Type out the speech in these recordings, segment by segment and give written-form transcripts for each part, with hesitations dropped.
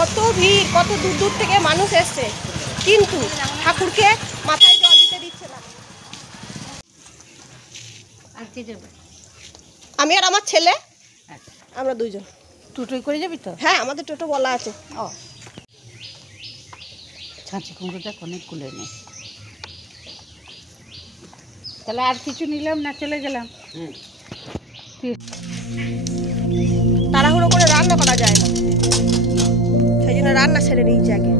কত ভিড়, কত দূর দূর থেকে মানুষ এসছে, কিন্তু ঠাকুরকে মাথায় জল দিতে দিচ্ছে না। আমি আর আমার ছেলে, আমরা দুইজন। টোটোয় করে যাবি তো? হ্যাঁ, আমাদের টোটো বলা আছে। ও ছাঁচি কুমড়োটা অনেক গুলো নেই, তাহলে আর কিছু নিলাম না, চলে গেলাম। তাড়াহুড়ো করে রান্না করা যায় না, সেই জন্য রান্না ছেড়ে নিয়েছি আগে।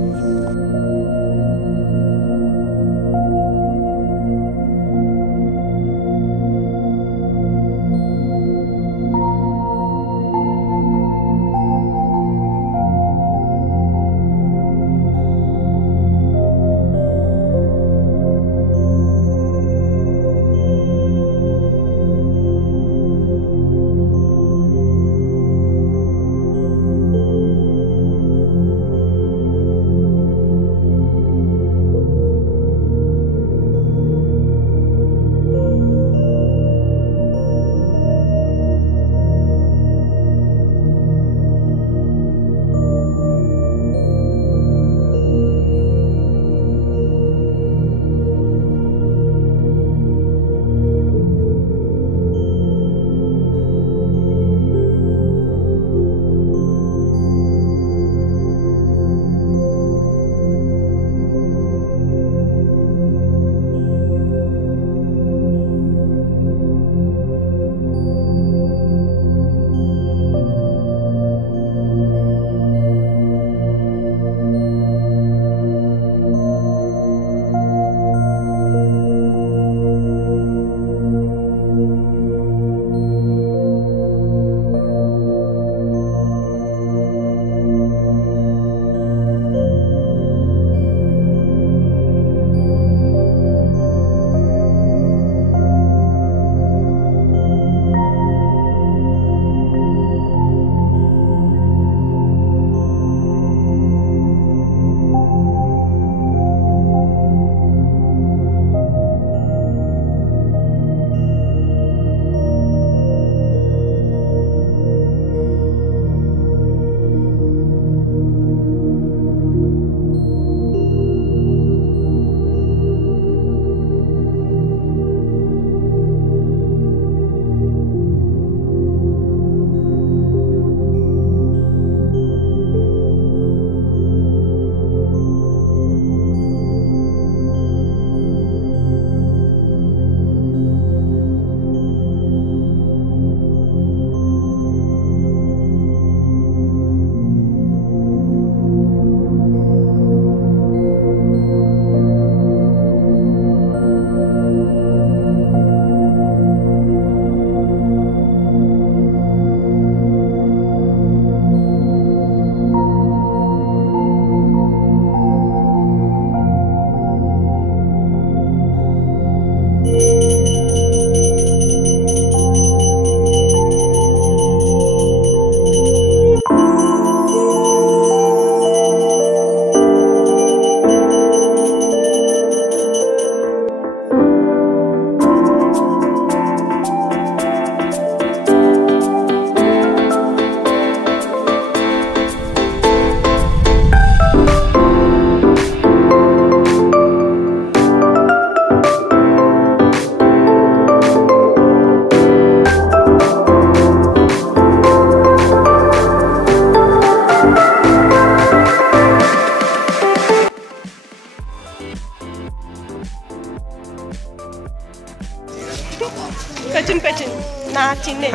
পেছন পেছন না চিনে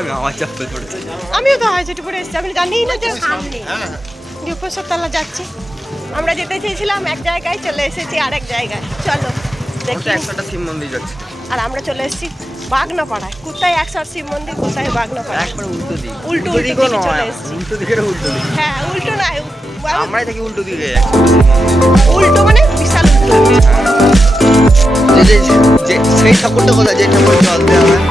আমিও তো হাই পরে এসেছি, আমি জানি না যে উপরতলা যাচ্ছি। আমরা যেতে চেয়েছিলাম এক জায়গায়, চলে এসেছি আরেক জায়গায়। চলো দেখি, শিব মন্দির যাচ্ছি। আর আমরা চলে এসেছি বাগনাপাড়ায়। কোথায় 108 শিব মন্দির, কোথায় বাগনাপাড়া, উল্টো দিকে চলে এসেছি। হ্যাঁ উল্টো না, আমরাই থাকি উল্টো দিকে। উল্টো মানে বিশাল উল্টো। সেই ঠাকুরটা কোথায়, যে ঠাকুর জল দেওয়া হয়?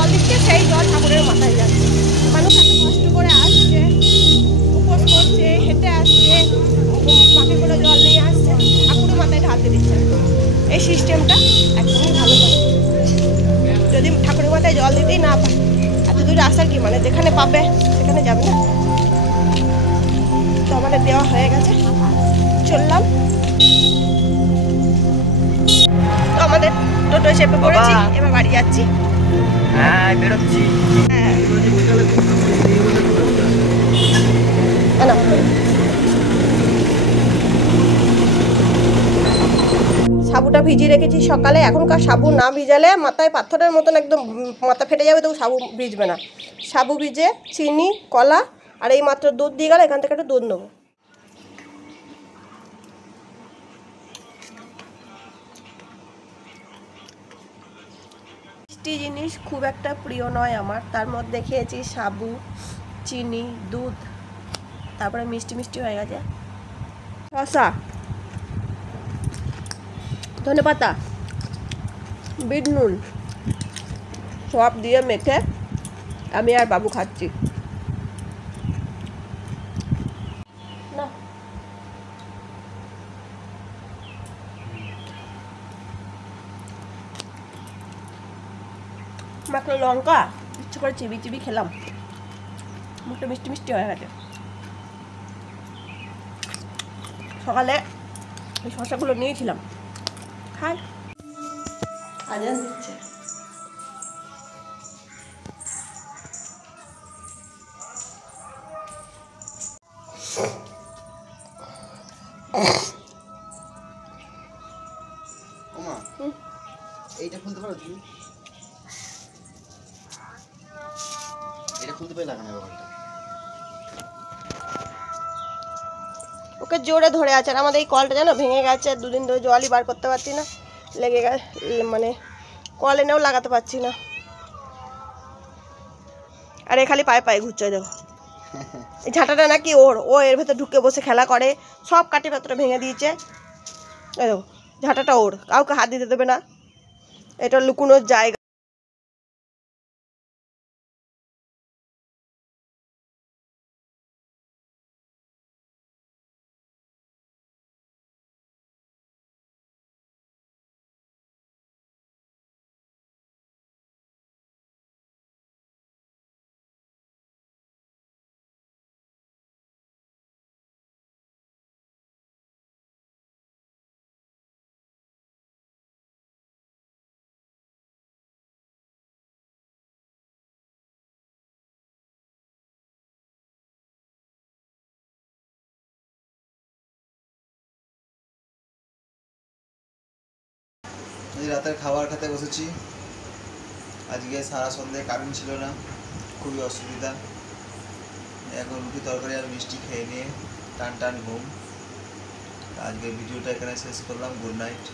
জল দিচ্ছে সেই জল ঠাকুরের মাথায় যাচ্ছে। মানুষ এত কষ্ট করে আসছে, উপোস করছে, হেঁটে আসছে, বাকি করে জল নিয়ে আসছে, ঠাকুরের মাথায় ঢালতে দিচ্ছে। এই সিস্টেমটা একদমই ভালো নয়। যদি ঠাকুরের মাথায় জল দিতেই না পায়, এত দূরে আসার কি মানে? যেখানে পাবে সেখানে যাবে না। তো আমাদের দেওয়া হয়ে গেছে, চললাম। তো আমাদের টোটো চেপে পড়েছি, এবার বাড়ি যাচ্ছি। হ্যাঁ বেরোচ্ছি। হ্যাঁ সাবুটা ভিজিয়ে রেখেছি সকালে। এখনকার সাবু না ভিজালে মাথায় পাথরের মতন একদম মাথা ফেটে যাবে, তবু সাবু ভিজবে না। সাবু ভিজে চিনি, কলা আর এই মাত্র দুধ দিয়ে গেলে এখান থেকে একটু দুধ নেবো। মিষ্টি জিনিস খুব একটা প্রিয় নয় আমার, তার মধ্যে খেয়েছি সাবু, চিনি, দুধ, তারপরে মিষ্টি মিষ্টি হয়ে গেছে। শসা, ধনেপাতা, বিট নুন সব দিয়ে মেখে আমি আর বাবু খাচ্ছি। না মাত্র লঙ্কা ইচ্ছে করে চিবি চিবি খেলাম, মুখটা মিষ্টি মিষ্টি হয়ে গেছে। সকালে এই শসাগুলো নিয়েছিলাম, খাই। আজান দিচ্ছে। ওমা এইটা খুলতে পারো তুমি? এটা খুলতে পারলে লাগানো ব্যাপারটা। ওকে জোরে ধরে আছে। আর আমাদের এই কলটা জানো ভেঙে গেছে, দুদিন ধরে জলই বার করতে পারছি না, লেগে গেছে, মানে কল এনেও লাগাতে পারছি না। আর এ খালি পায়ে পায়ে ঘুরছে। দেখো এই ঝাঁটাটা নাকি ওর, ও এর ভেতর ঢুকে বসে খেলা করে, সব কাঠি পাত্র ভেঙে দিয়েছে। এই দেখো ঝাঁটাটা ওর, কাউকে হাত দিতে দেবে না, এটা লুকুনোর জায়গা। রাতের খাবার খেতে বসেছি। আজকে সারা সন্ধ্যে কারেন্ট ছিল না, খুবই অসুবিধা। এখন রুটি তরকারি আর মিষ্টি খেয়ে নিয়ে টান টান ঘুম। আজকে ভিডিওটা এখানে শেষ করলাম। Good night.